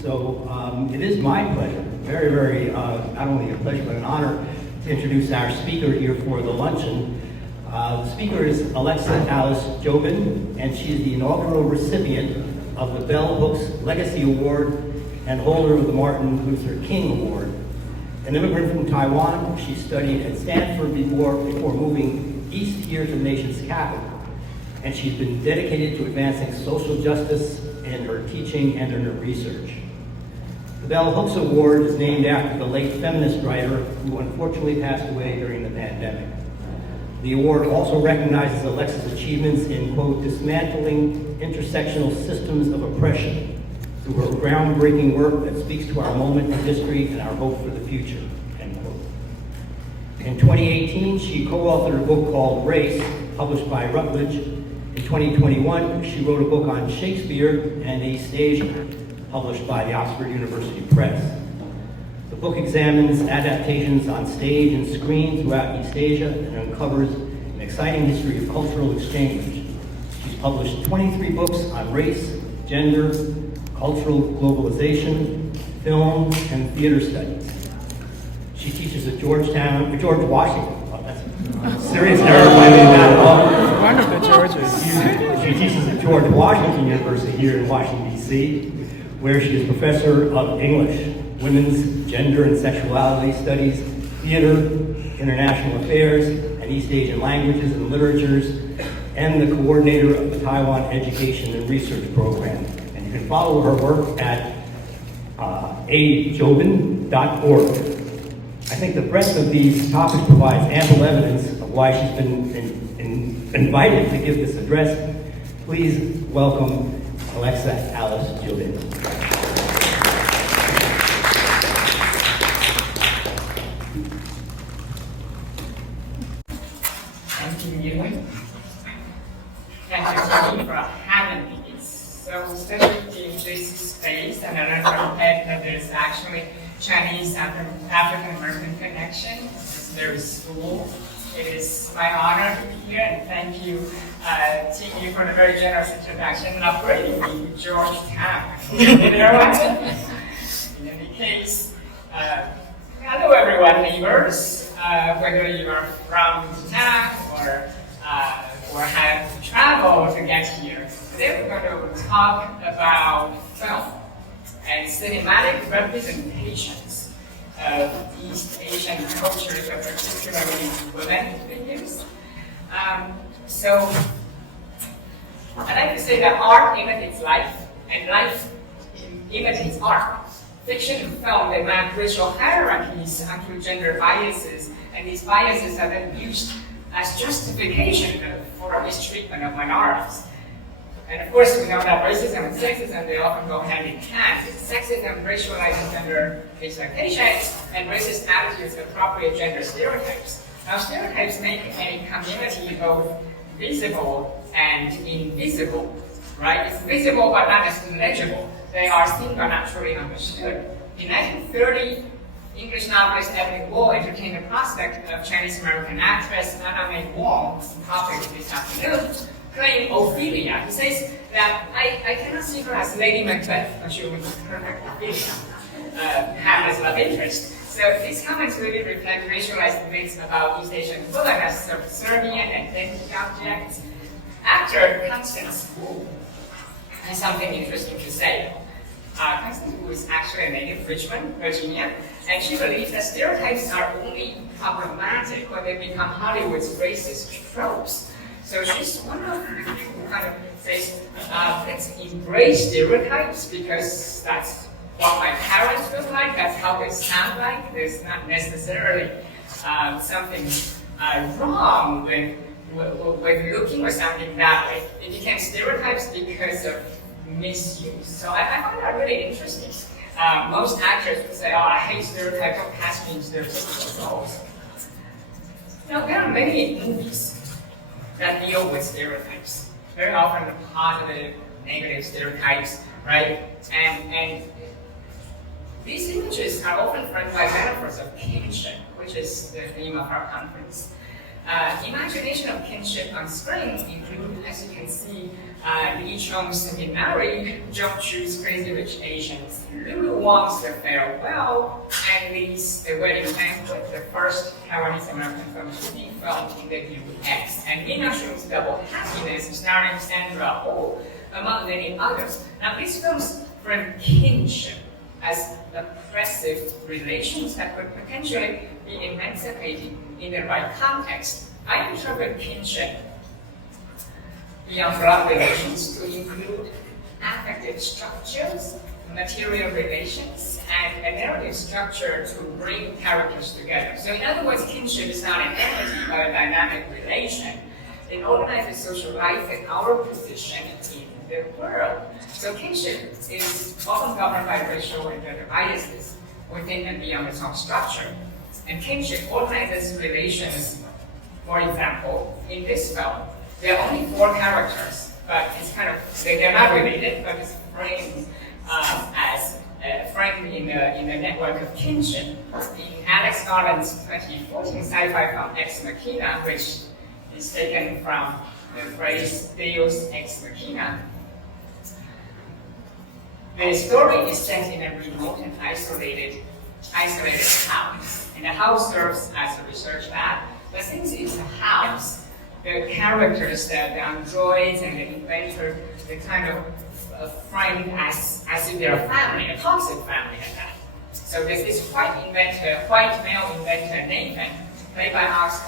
So it is my pleasure, very, not only a pleasure, but an honor to introduce our speaker here for the luncheon. The speaker is Alexa Alice Joubin, and she is the inaugural recipient of the Bell Hooks Legacy Award and holder of the Martin Luther King Award. An immigrant from Taiwan, she studied at Stanford before moving east here to the nation's capital. And she's been dedicated to advancing social justice in her teaching and in her research. The Bell Hooks Award is named after the late feminist writer who unfortunately passed away during the pandemic. The award also recognizes Alexa's achievements in, quote, dismantling intersectional systems of oppression through her groundbreaking work that speaks to our moment in history and our hope for the future, end quote. In 2018, she co-authored a book called Race, published by Routledge. In 2021, she wrote a book on Shakespeare and East Asia, published by the Oxford University Press. The book examines adaptations on stage and screen throughout East Asia and uncovers an exciting history of cultural exchange. She's published 23 books on race, gender, cultural globalization, film, and theater studies. She teaches at George Washington. Oh, that's a serious error by me, not at all. Wonderful, Georges. She teaches at George Washington University here in Washington, D.C., where she is professor of English, women's, gender, and sexuality studies, theater, international affairs, and East Asian languages and literatures, and the coordinator of the Taiwan Education and Research Program. And you can follow her work at ajoubin.org. I think the breadth of these topics provides ample evidence of why she's been invited to give this address. Please welcome Alexa Alice Joubin. Thank you, Evelyn. Thank you for having me. It's so special to be in this space, and I learned from Ed that there's actually Chinese African American connection. It's very cool. It is my honor to be here, and thank you, Ting-yi, for the very generous introduction and upgrading me to Georgetown. In any case, hello everyone, neighbors, whether you are from town or have traveled to get here. Today we're going to talk about film and cinematic representations of East Asian cultures, particularly women figures. So I like to say that art imitates life, and life imitates art. Fiction and film, they map racial hierarchies onto gender biases, and these biases are then used as justification for mistreatment of minorities. And of course, we know that racism and sexism, they often go hand in hand. Sexism racializes gender expectations, and racist attitudes appropriate gender stereotypes. Now, stereotypes make a community both visible and invisible, right? It's visible but not as legible. They are seen but not truly understood. In 1930, English novelist Evelyn Waugh entertained the prospect of Chinese-American actress Anna May Wong, topic this afternoon, playing Ophelia. He says that I cannot see her as Lady Macbeth, but she would be perfect Ophelia, Hamlet's love interest. So these comments really reflect racialized myths about East Asian women as subservient and dainty objects. Actor Constance Wu has something interesting to say. Constance Wu is actually a native of Richmond, Virginia, and she believes that stereotypes are only problematic when they become Hollywood's racist tropes. So she's one of the people who kind of says, let's embrace stereotypes because that's what my parents look like, that's how they sound like. There's not necessarily something wrong with looking or sounding that way. It became stereotypes because of misuse. So I find that really interesting. Most actors would say, oh, I hate stereotypes, don't cast me in stereotypical roles. Now, there are many movies that deal with stereotypes. Very often the positive, negative stereotypes, right? And these images are often framed by metaphors of kinship, which is the theme of our conference. Imagination of kinship on screen include, as you can see, Lee Chung's Be Married, John Chu's Crazy Rich Asians, Lulu Wang's The Farewell, and Lee's The Wedding Banquet, the first Taiwanese American film to be filmed in the US, and Nina Shum's Double Happiness, starring Sandra Oh, among many others. Now, these films frame kinship as oppressive relations that could potentially be emancipated in the right context. I interpret kinship beyond blood relations to include affective structures, material relations, and a narrative structure to bring characters together. So in other words, kinship is not an entity but a dynamic relation. It organizes social life and our position in the world. So kinship is often governed by racial and gender biases within and beyond its own structure. And kinship organizes relations. For example, in this film, there are only 4 characters, but it's kind of, they're not related, but it's framed as framed in the network of kinship. In Alex Garland's 2014 sci-fi film Ex Machina, which is taken from the phrase Deus Ex Machina, the story is set in a remote and isolated house. And the house serves as a research lab, but since it's a house, the characters, the androids and the inventor, they kind of framed as if they're a family, a toxic family at that. So there's this white male inventor, Nathan, played by Alex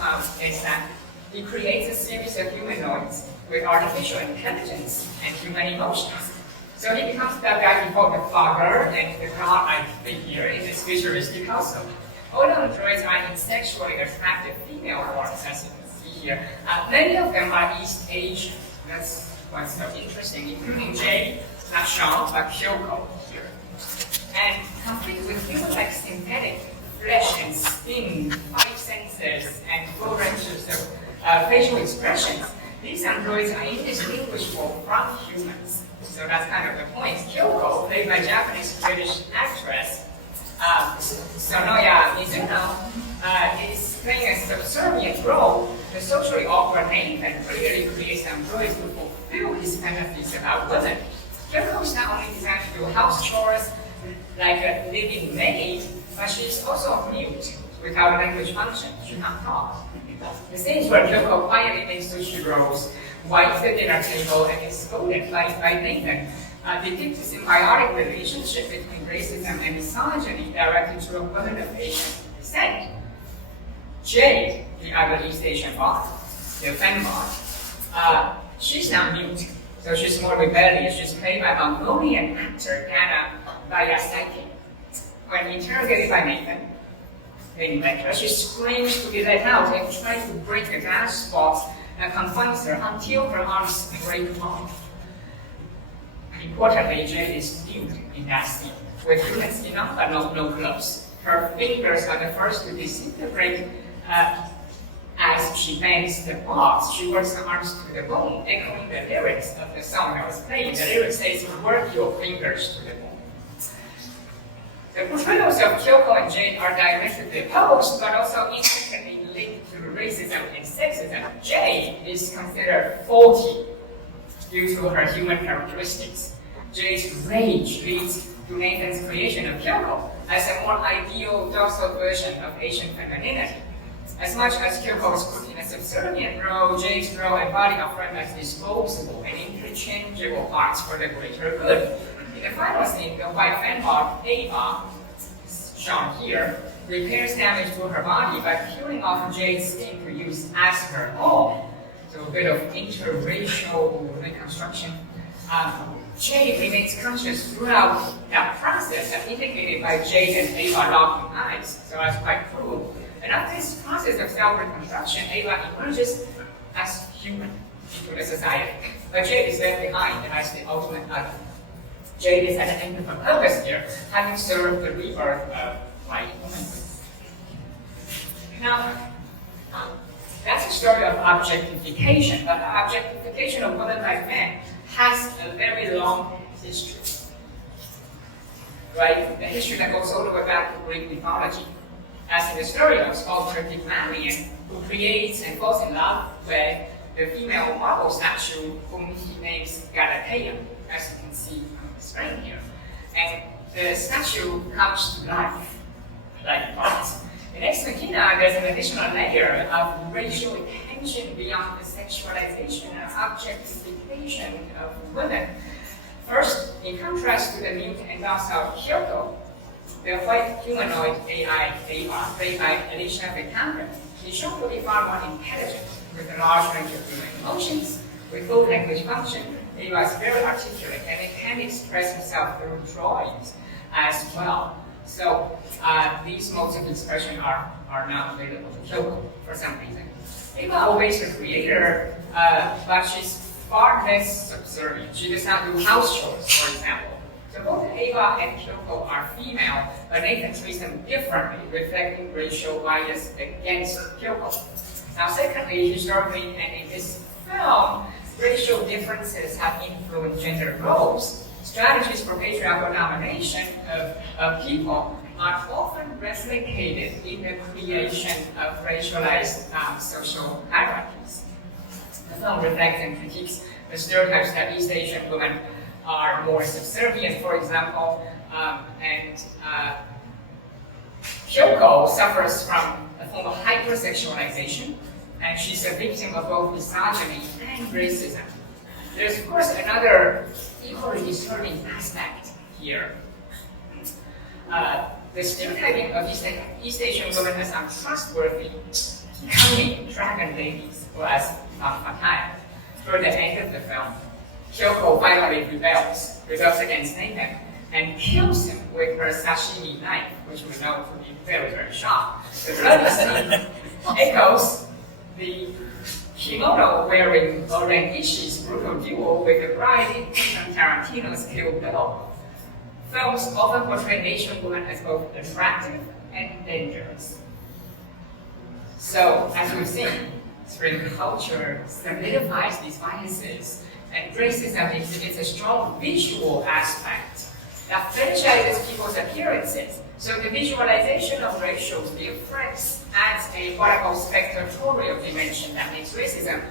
is that he creates a series of humanoids with artificial intelligence and human emotions. So he becomes that guy we call the father and the godlike figure in this futuristic household. All the androids are in sexually attractive female forms, as you can see here. Many of them are East Asian. That's what's so interesting, including Jade, not Sean, but Kyoko here. And complete with human-like synthetic flesh and skin, 5 senses, and full ranges of facial expressions, these androids are indistinguishable from humans. So that's kind of the point. Kyoko, played by Japanese-British actress Sonoya Mizuno, is playing a subservient role. The socially awkward Nathan clearly creates androids to fulfill his fantasies about women. Kyoko is not only designed to do house chores like a living maid, but she's also mute without language function. She can't talk. The scenes where Kyoko quietly makes sushi rolls, wipes the dinner table, and is scolded by Nathan depict a symbiotic relationship between racism and misogyny directed to a woman of Asian descent. Jade, the other East Asian bot, the fembot, she's not mute, so she's more rebellious. She's played by Mongolian actor Anna May Wong. When interrogated by Nathan, Lady Macbeth, she screams to be let out and tries to break the glass box that confines her until her arms break off. Importantly, Jade is nude in that scene, with human skin on but no gloves. Her fingers are the first to disintegrate as she bends the box. She works her arms to the bone, echoing the lyrics of the song I was playing. The lyric says, "Work your fingers to the bone." The portrayals of Kyoko and Jade are directly opposed, but also intricately linked to racism and sexism. Jade is considered faulty due to her human characteristics. Jade's rage leads to Nathan's creation of Kyoko as a more ideal, docile version of Asian femininity. As much as Kyoko is put in a subservient role, Jade's role and body are framed as disposable and interchangeable parts for the greater good. In the final scene, the white fembot, Ava, shown here, repairs damage to her body by peeling off Jade's skin to use as her own. So a bit of interracial reconstruction. Jade remains conscious throughout that process, as indicated by Jade and Ava locking eyes. So that's quite cool. And after this process of self-reconstruction, Ava emerges as human into the society. But Jade is left behind as the ultimate other. Jade is at the end of her purpose here, having served the rebirth of white womanhood. Now, that's a story of objectification, but the objectification of women by men has a very long history. Right? The history that goes all the way back to Greek mythology. as in the story of sculptor Pygmalion, who creates and falls in love with the female marble statue whom he names Galatea, as you can see on the screen here. And the statue comes to life, like that. In Ex Machina, there's an additional layer of racial tension beyond the sexualization and objectification of women. First, in contrast to the mute and docile Kyoko, the white humanoid AI, played by Alicia Joubin, is shown to be far more intelligent, with a large range of human emotions, with full language function. Ava is very articulate, and it can express herself through drawings as well. So these modes of expression are not available to Kyoko for some reason. Ava obeys her creator, but she's far less subservient. She does not do house chores, for example. So both Ava and Kyoko are female, but Nathan treats them differently, reflecting racial bias against Kyoko. Now secondly, historically and in this film, racial differences have influenced gender roles. Strategies for patriarchal domination of people are often replicated in the creation of racialized social hierarchies. The film reflects and critiques the stereotypes that East Asian women are more subservient, for example, and Kyoko suffers from a form of hypersexualization, and she's a victim of both misogyny and racism. There's, of course, another equally disturbing aspect here. The stereotyping of East Asian women as untrustworthy, cunning dragon ladies was not fatal. Toward the end of the film, Kyoko finally rebels against Nathan, and kills him with her sashimi knife, which we know to be very, very sharp. The bloody scene echoes the kimono-wearing Oren Ishii's brutal duel with the bride in Tarantino's Kill Bill. Films often portray Asian women as both attractive and dangerous. So, as we've seen, spring culture solidifies these biases, and racism exhibits a strong visual aspect that fetishizes people's appearances. So the visualization of racial difference adds a what I call spectatorial dimension that makes racism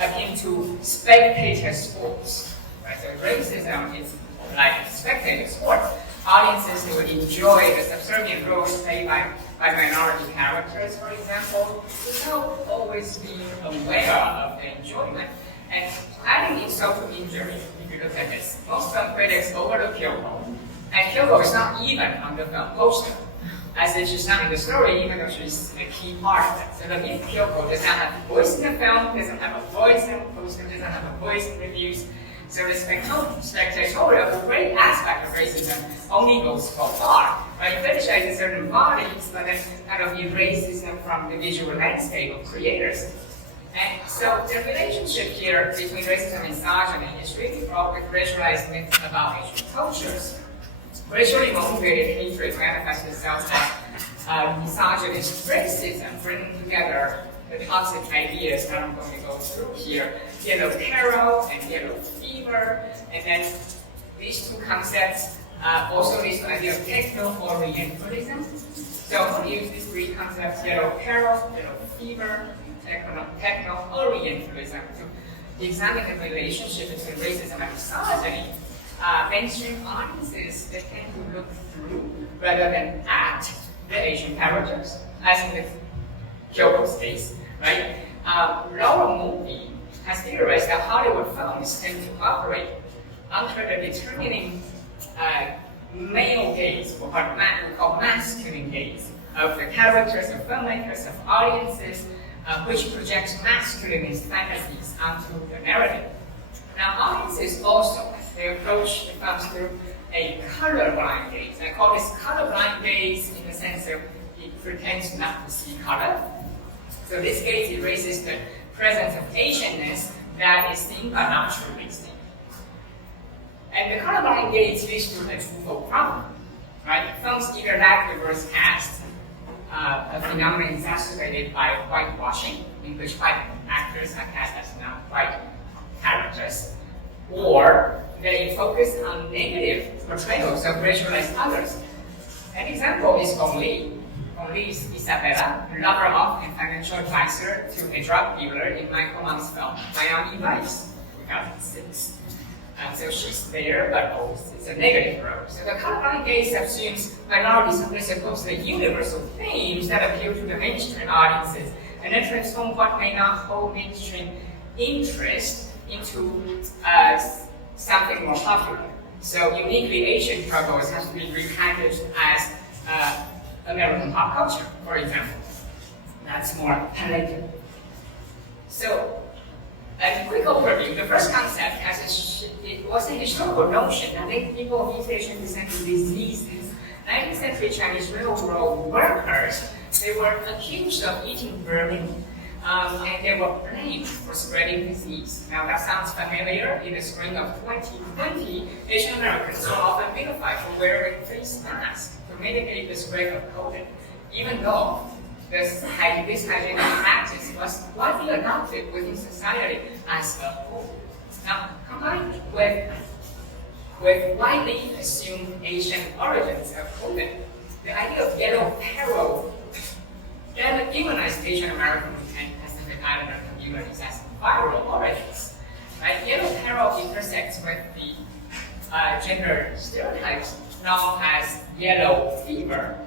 akin to spectator sports. Right? So racism is like spectator sports. Audiences who enjoy the subservient roles played by minority characters, for example, without always being aware of the enjoyment. And adding insult to injury, if you look at this, most film critics overlook Kyoko, and Kyoko is not even on the film poster, as if she's not in the story, even though she's a key part of it. So that means Kyoko does not have a voice in the film, doesn't have a voice in the poster, doesn't have a voice in reviews. So the spectatorial, the great aspect of racism only goes so far. Right? It fetishizes certain bodies, but then kind of erases them from the visual landscape of creators. And so the relationship here between racism and misogyny is really fraught with racialized myths about Asian cultures. Racially motivated hatred manifests itself as misogynist racism, bringing together the toxic ideas that I'm going to go through here. Yellow peril and yellow fever, and then these two concepts also lead to the idea of techno-Orientalism. So I'm going to use these three concepts, yellow peril, yellow fever, techno-Orientalism, to examine the relationship between racism and misogyny. Mainstream audiences, they tend to look through rather than at the Asian characters, as in the Kyoko's case, right? Laura Mulvey has theorized that Hollywood films tend to operate under the determining male gaze, or what we call masculine gaze, of the characters, of filmmakers, of audiences, which projects masculinist fantasies onto the narrative. Now, audiences also, they approach the films through a colorblind gaze. I call this colorblind gaze in the sense of it pretends not to see color. So this gaze erases the presence of Asianness that is seen but not truly seen. And the colorblind gaze leads to a twofold problem, right? Films either lack reverse cast, a phenomenon exacerbated by whitewashing, in which white actors are cast as non-white characters, or they focus on negative portrayals of racialized others. An example is Gong Li, Police Isabella, lover of and financial advisor to a drug dealer in Michael Mann's film Miami Vice, 2006. So she's there, but it's a negative role. So the colorblind gaze assumes minorities are supposed to the universal themes that appeal to the mainstream audiences, and then transform what may not hold mainstream interest into something more popular. So uniquely Asian struggles have to be repackaged as American pop culture, for example. That's more palatable. So, a quick overview. The first concept it was a historical notion that made people with Asian descent diseases. 19th century Chinese railroad workers, they were accused of eating vermin, and they were blamed for spreading disease. Now that sounds familiar. In the spring of 2020, Asian Americans were often vilified for wearing face masks to mitigate the spread of COVID, even though this hygienic practice was widely adopted within society as a whole. Now, combined with widely assumed Asian origins of COVID, the idea of yellow peril demonized Asian American and Pacific Islander communities as viral origins. Right? Yellow peril intersects with the gender stereotypes known as yellow fever,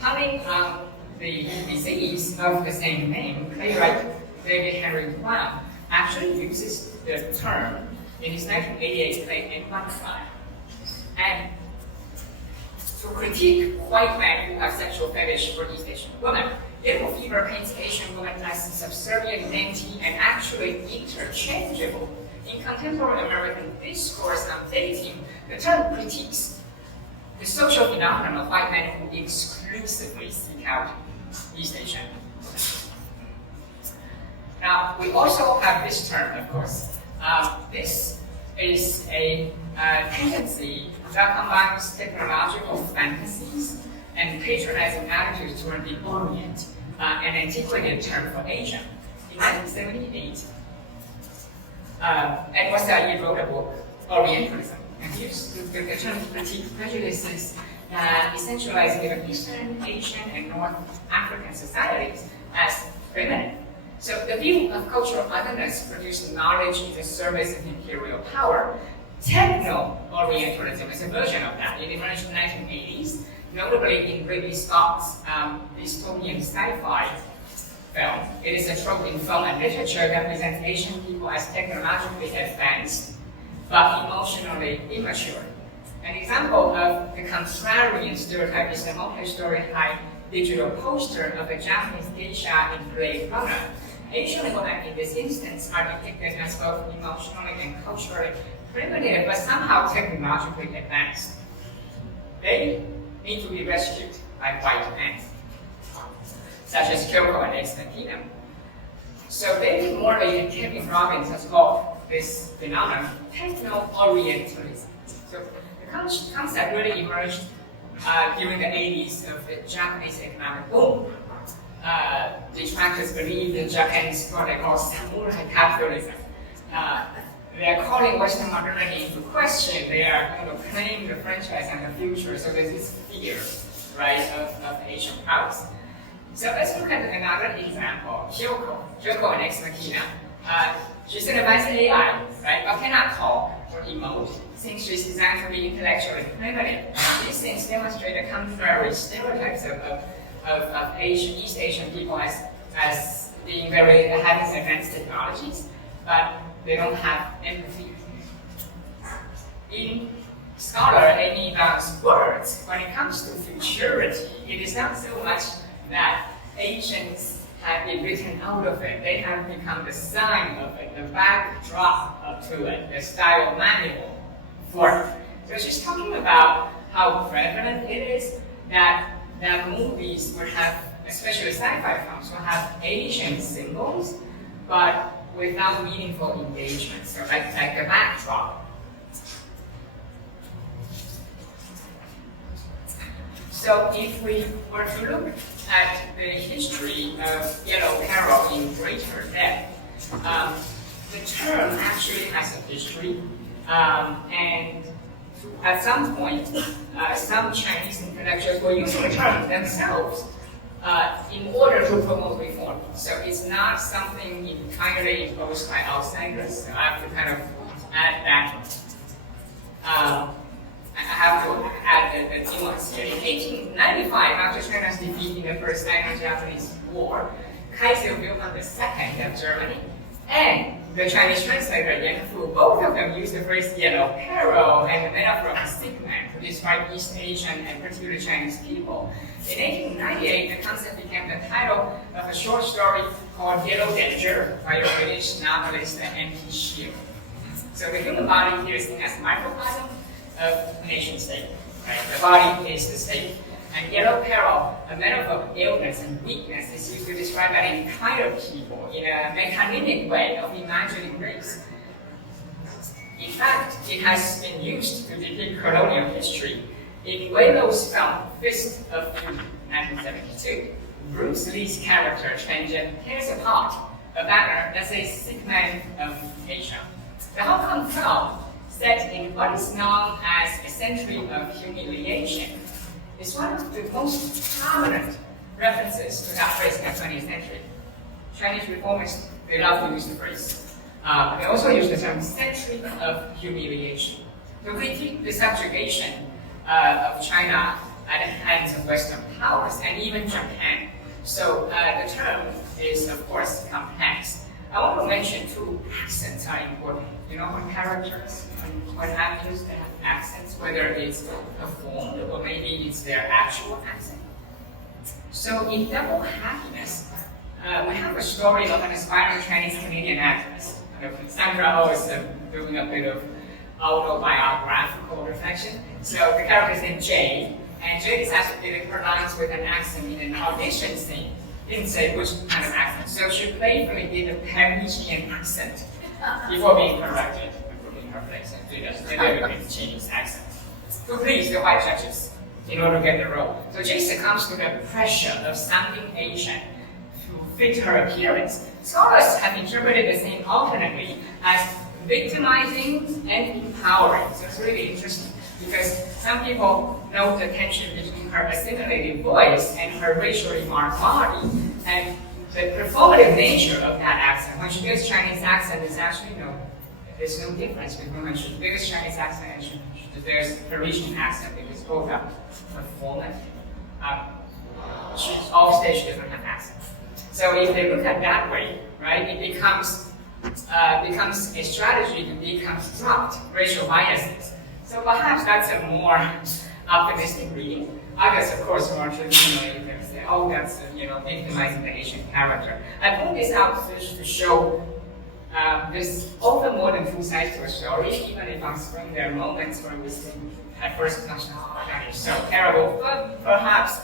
coming on the disease of the same name. Playwright David Henry Hwang actually uses the term in his 1988 play in One Side. And to critique white men who have sexual fetish for East Asian women, yellow fever paints Asian women as subservient, dainty, and actually interchangeable. In contemporary American discourse on dating, the term critiques the social phenomenon of white men who exclusively seek out East Asian. Now, we also have this term, of course. This is a tendency that combines technological fantasies and patronizing attitudes toward the Orient, an antiquated term for Asia. In 1978, Edward Said wrote a book, Orientalism, and used the term critique prejudices that essentialize Middle Eastern, Asian, and North African societies as primitive. So the view of cultural otherness produced knowledge in the service of imperial power. Techno-Orientalism is a version of that. It emerged in the 1980s, notably in Ridley Scott's dystopian sci-fi film. It is a trope in film and literature that presents Asian people as technologically advanced, but emotionally immature. An example of the contrarian stereotype is the multi-story high digital poster of a Japanese geisha in Blade Runner. Asian women in this instance are depicted as both emotionally and culturally primitive, but somehow technologically advanced. They need to be rescued by white men, such as Kyoko and Alexa Alice. So David Morley and Kevin Robbins has called this phenomenon techno-Orientalism. So the concept really emerged during the 80s of the Japanese economic boom. Detractors believe that Japan's what they call samurai capitalism. They are calling Western modernity into question. They are going to claim the franchise and the future. So there's this fear, right, of Asian crowds. So let's look at another example. Kyoko and Ex Machina. She's an advanced AI, right, but cannot talk or emote, since she's designed to be intellectually primitive. These things demonstrate the contrary stereotypes of East Asian people as being having advanced technologies, but they don't have empathy. In scholar Amy Wong's words, when it comes to futurity, it is not so much that Asians have been written out of it. They have become the sign of it, the backdrop to it, the style manual for it. So she's talking about how prevalent it is that movies will have, especially sci-fi films, will have Asian symbols, but without meaningful engagement. So like the backdrop. So if we were to look at the history of yellow peril in greater depth, the term actually has a history, and at some point, some Chinese intellectuals were using the term themselves in order to promote reform. So it's not something entirely imposed by outsiders. So I have to kind of add that. I have to add the nuance here. In 1895, after China's defeat in the First Sino-Japanese War, Kaiser Wilhelm II of Germany and the Chinese translator Yan Fu, both of them used the phrase yellow peril and the metaphor of a sick man to describe East Asian and particularly Chinese people. In 1898, the concept became the title of a short story called Yellow Danger by the British novelist Anna May Wong. So the human body here is seen as a microcosm of a nation state. Right? The body is the state. And yellow peril, a metaphor of illness and weakness, is used to describe any kind of people in a mechanistic way of imagining race. In fact, it has been used to depict colonial history. In Weilo's film Fist of Fury, 1972, Bruce Lee's character Chen tears apart a banner that says "Sick Man of Asia." The Hong Kong film, set in what is known as a century of humiliation, is one of the most prominent references to that phrase in the 20th century. Chinese reformers, they love to use the phrase. They also use the term century of humiliation to critique the subjugation of China at the hands of Western powers and even Japan. So the term is, of course, complex. I want to mention two accents are important. You know, when characters, when actors they have accents, whether it's performed or maybe it's their actual accent. So in Double Happiness, we have a story of an aspiring Chinese-Canadian actress. Sandra always doing a bit of autobiographical reflection. So the character is named Jade, and Jade is asked to deliver lines with an accent in an audition scene. Didn't say which kind of accent. So she playfully did a Parisian accent before being corrected and put in her place and did a Chinese accent to please the white judges in order to get the role. So Jade succumbs to the pressure of sounding Asian to fit her appearance. Scholars have interpreted the scene alternately as victimizing and empowering. So it's really interesting because some people note the tension between her assimilated voice and her racially marked body and the performative nature of that accent. When she does Chinese accent, there's actually there's no difference between when she does Chinese accent and there's Parisian accent because both are performative. She's off stage, she doesn't have accent. So if they look at that way, right, it becomes a strategy to deconstruct racial biases. So perhaps that's a more optimistic reading. Others, of course, more traditionally, they say, oh, that's victimizing the Asian character. I point this out to show there's often more than two sides to a story, even if on screen there are moments where we think at first blush, oh, that is so terrible, but perhaps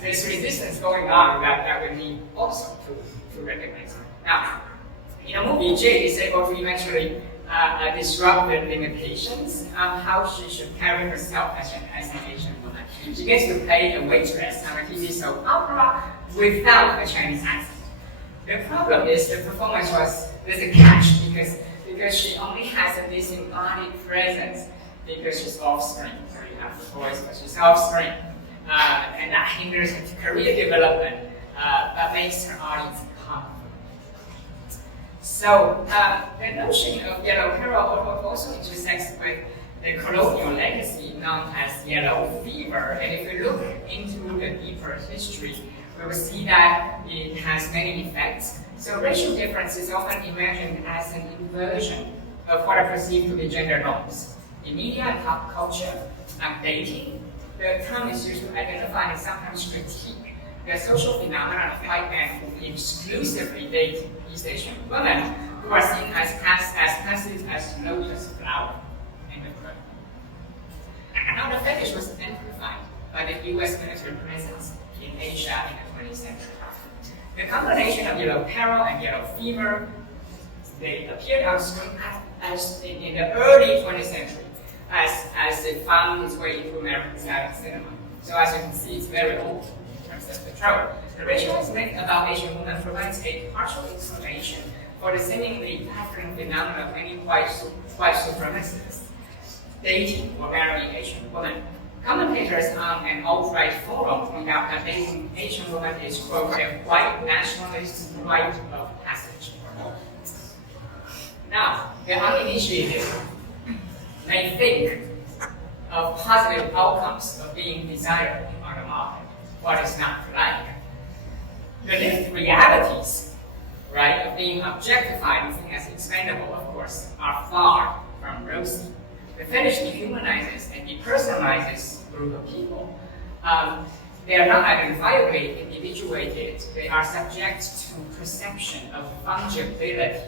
there's resistance going on that we need also to recognize. Now, in a movie, Jade is able to eventually disrupt the limitations of how she should carry herself as an Asian woman. She gets to play a waitress on a TV soap opera without a Chinese accent. The problem is the performance there's a catch because she only has a disembodied presence because she's off-screen. So you have the voice, but she's off-screen. And that hinders her career development, but makes her audience uncomfortable. So the notion of yellow peril also intersects with the colonial legacy known as yellow fever. And if we look into the deeper history, we will see that it has many effects. So racial difference is often imagined as an inversion of what are perceived to be gender norms. In media and pop culture, like dating, the term is used to identify and sometimes critique the social phenomenon of white men who exclusively date East Asian women who are seen as passive as lotus flower. End of quote. Now the fetish was amplified by the US military presence in Asia in the 20th century. The combination of yellow peril and yellow fever, they appeared on screen as in the early 20th century as it found its way into American silent cinema. So as you can see, it's very old in terms of the trope. The racialized myth about Asian women provides a partial explanation for the seemingly pattern phenomenon of many white supremacists dating or marrying Asian women. Commentators on an alt-right forum point out that dating Asian woman is, quote, a white nationalist rite of passage. Now, the uninitiated may think of positive outcomes of being desired on the market, what is not like. The lived realities, right, of being objectified, seen as expendable, of course, are far from rosy. The fetish dehumanizes and depersonalizes a group of people. They are not identifiably individuated. They are subject to perception of fungibility,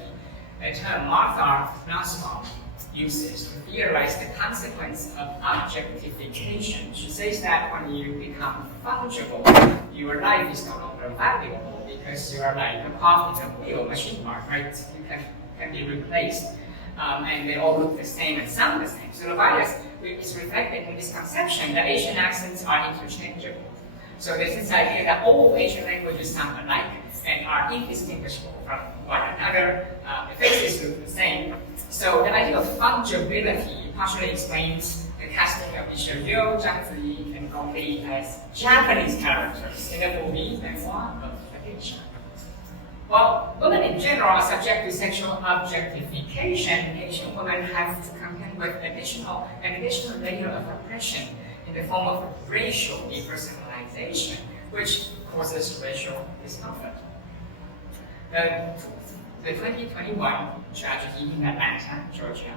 a term Martha Nussbaum uses to theorize the consequence of objectification. She says that when you become fungible, your life is no longer valuable because you are like a cog in a wheel machine part, right? You can be replaced. And they all look the same and sound the same. So the bias is reflected in this conception that Asian accents are interchangeable. So there's this idea that all Asian languages sound alike and are indistinguishable from one another. The faces look the same. So the idea of fungibility partially explains the casting of Liu, Zhang Ziyi, and Gong Li as Japanese characters in the movie Evelyn Waugh of Ophelia. While women in general are subject to sexual objectification, Asian women have to contend with an additional layer of oppression in the form of racial depersonalization, which causes racial discomfort. The 2021 tragedy in Atlanta, Georgia,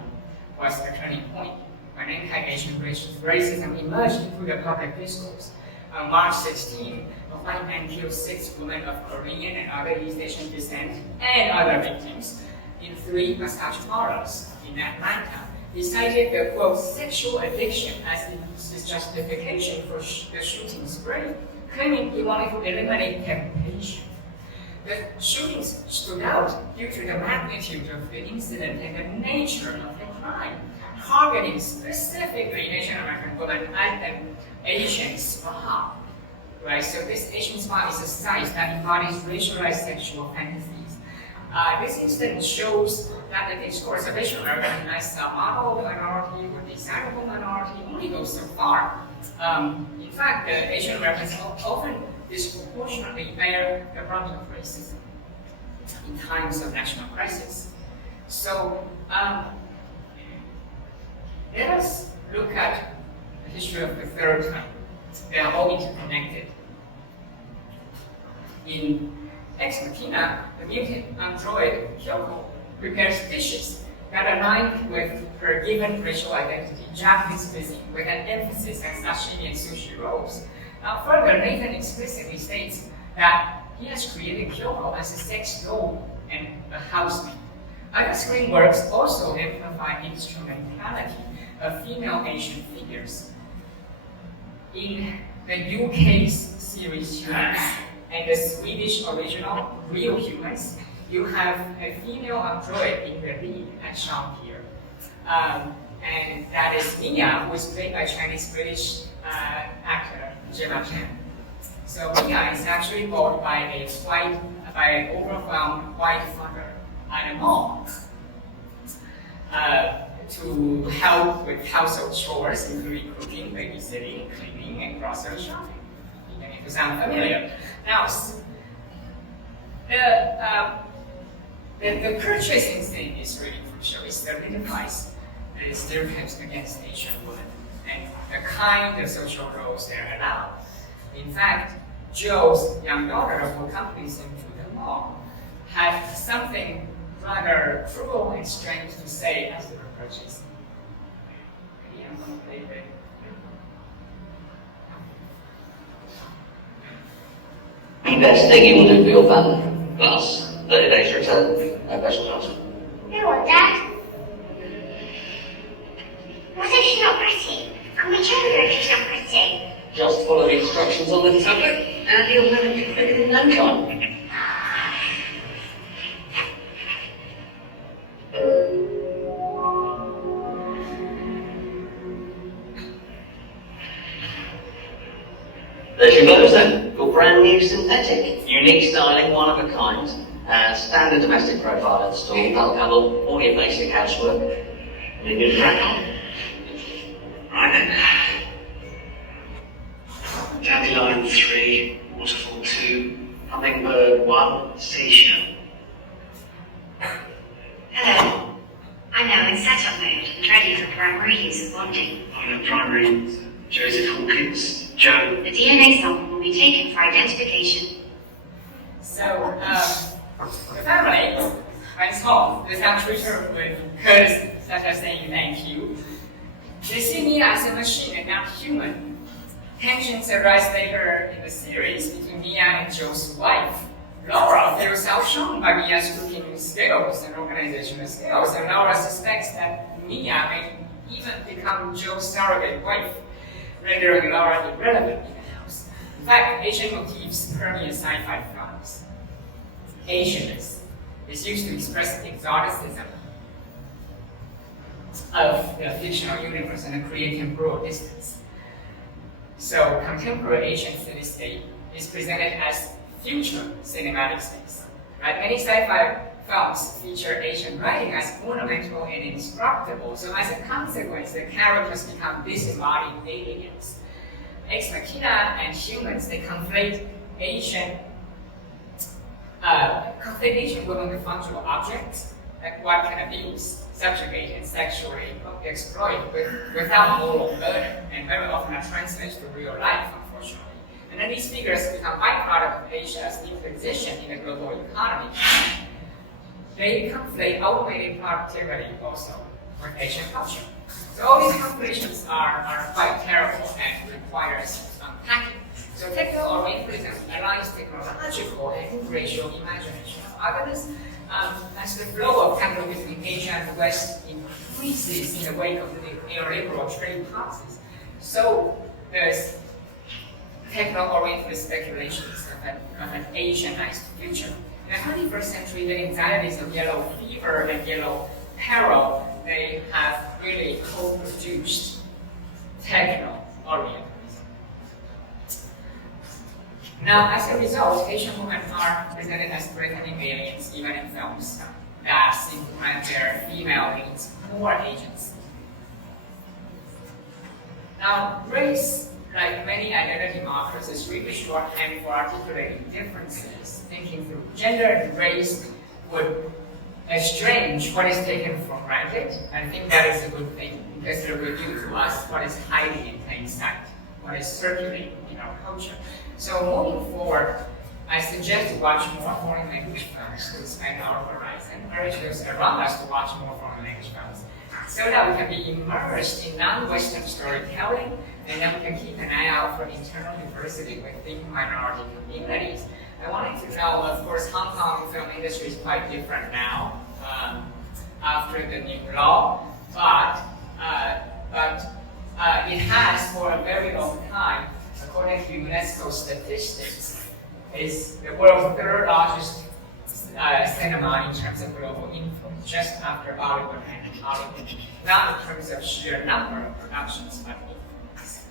was the turning point when anti-Asian racism emerged into the public discourse. On March 16, a white man killed 6 women of Korean and other East Asian descent and other victims in 3 massage parlors in Atlanta. He cited the, quote, sexual addiction as his justification for the shooting spree, claiming he wanted to eliminate temptation. The shootings stood out due to the magnitude of the incident and the nature of the crime, targeting specifically Asian American women at an Asian spa. Right? So this Asian spa is a site that embodies racialized sexual fantasies. This incident shows that the discourse of Asian American as a model minority or desirable minority only goes so far. In fact, the Asian Americans often disproportionately bear the brunt of racism in times of national crisis. So let us look at the history of the third time. They are all interconnected. In Ex Machina, the mutant android Kyoko prepares dishes that align with her given racial identity, Japanese cuisine, with an emphasis on sashimi and sushi rolls. Further, Nathan explicitly states that he has created Kyoko as a sex doll and a housemaid. Other screen works also amplify the instrumentality of female Asian figures. In the UK series Humans and the Swedish original Real Humans, you have a female android in the lead as shown here. And that is Mia, who is played by Chinese-British actor Gemma Chan. So Mia is actually bought by an overwhelmed white father at a mall to help with household chores, including cooking, babysitting, cleaning, and grocery shopping. Beginning to sound familiar. Now, the purchasing thing is really crucial. It solidifies the stereotypes against Asian women and the kind of social roles they're allowed. In fact, Joe's young daughter, who accompanies him to the mall, had something rather cruel and strange to say as they were purchasing. Maybe I'm going to play it. The best thing you will do for your family, plus 30 days return, no questions asked. No, what, Dad? What if she's not pretty? Can we change her if she's not pretty? Just follow the instructions on the tablet, and you'll have it configured in no time. There's your clothes then. Your brand new synthetic. Unique styling, one of a kind. Standard domestic profile install. That'll cover all your basic housework. And you can crack on. Right then. Dandelion 3, Waterfall 2, Hummingbird 1, Seashell. Hello. I'm now in setup mode and ready for primary use of bonding. I'm a primary Joseph Hawkins, Joe. The DNA sample will be taken for identification. So, the family, when it's home, they start treating her with courtesy, such as saying thank you. They see Mia as a machine and not human. Tensions arise later in the series between Mia and Joe's wife. Laura feels self-shown by Mia's cooking skills and organizational skills, and Laura suspects that Mia may even become Joe's surrogate wife, rendering Laura irrelevant in the house. In fact, Asian motifs permeate sci-fi films. Asianness is used to express exoticism of the fictional universe and create temporal distance. So, contemporary Asian city-state is presented as future cinematic space. Right? Many sci-fi films feature Asian writing as ornamental and indestructible, so as a consequence, the characters become disembodied aliens. Ex Machina and humans, they conflate Asian women with functional objects that one can abuse, subjugate, and sexually exploit without moral burden, and very often are translated to real life, unfortunately. And then these figures become byproduct of Asia's new position in the global economy. They conflate automated productivity also with Asian culture. So all these conflations are quite terrible and requires unpacking. So techno-Orientalism aligns technological and racial imagination of otherness as the flow of capital between Asia and the West increases in the wake of the neoliberal trade policies. So there's techno-Orientalist speculations of an Asianized future. In the 21st century, the anxieties of yellow fever and yellow peril, they have really co-produced techno-Orientalism. Now, as a result, Asian women are presented as threatening aliens, even in films that seem to grant their female leads more agency. Now, race, like many identity markers, is really shorthand for articulating differences. Thinking through gender and race would estrange what is taken for granted. I think that is a good thing, because it will reveal to us what is hiding in plain sight, what is circulating in our culture. So moving forward, I suggest to watch more foreign language films to expand our horizon, urge those around us to watch more foreign language films, so that we can be immersed in non-Western storytelling, and then we can keep an eye out for internal diversity within minority communities. I wanted to know, of course, Hong Kong film industry is quite different now after the new law, but it has for a very long time, according to UNESCO statistics, is the world's third largest cinema in terms of global influence, just after Bollywood and Hollywood, not in terms of sheer number of productions, but influence.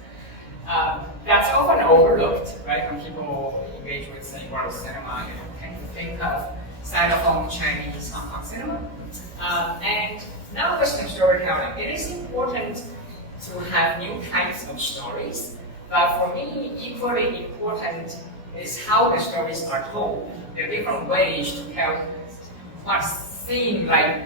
That's often overlooked, right? When people engage with, say, world cinema, they tend to think of Sinophone Chinese Hong Kong cinema. And now Western storytelling, it is important to have new types of stories, but for me, equally important is how the stories are told. There are different ways to tell what seem like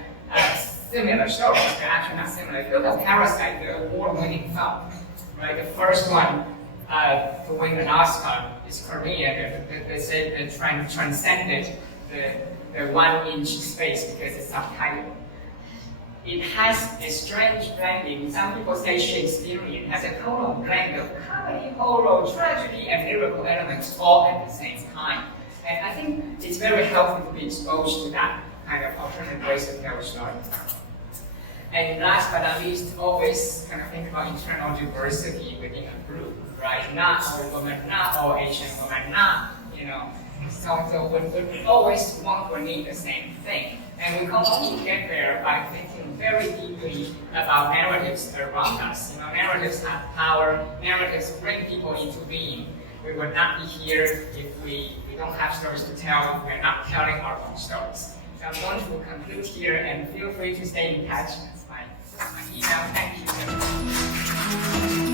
similar stories. They're actually not similar. If you look at Parasite, the award-winning film, right? The first one to win an Oscar is Korean. They say they transcended the 1-inch space because it's subtitled. It has a strange blending. Some people say Shakespearean. It has a total blend of comedy, horror, tragedy, and lyrical elements all at the same time. And I think it's very healthy to be exposed to that kind of alternate ways to tell a story. And last but not least, always kind of think about internal diversity within a group, right? Not all women, not all Asian women, not, so we always want or need the same thing. And we can only get there by thinking very deeply about narratives around us. Narratives have power, narratives bring people into being. We would not be here if we don't have stories to tell, if we're not telling our own stories. So I'm going to conclude here, and feel free to stay in touch. That's my email. Thank you.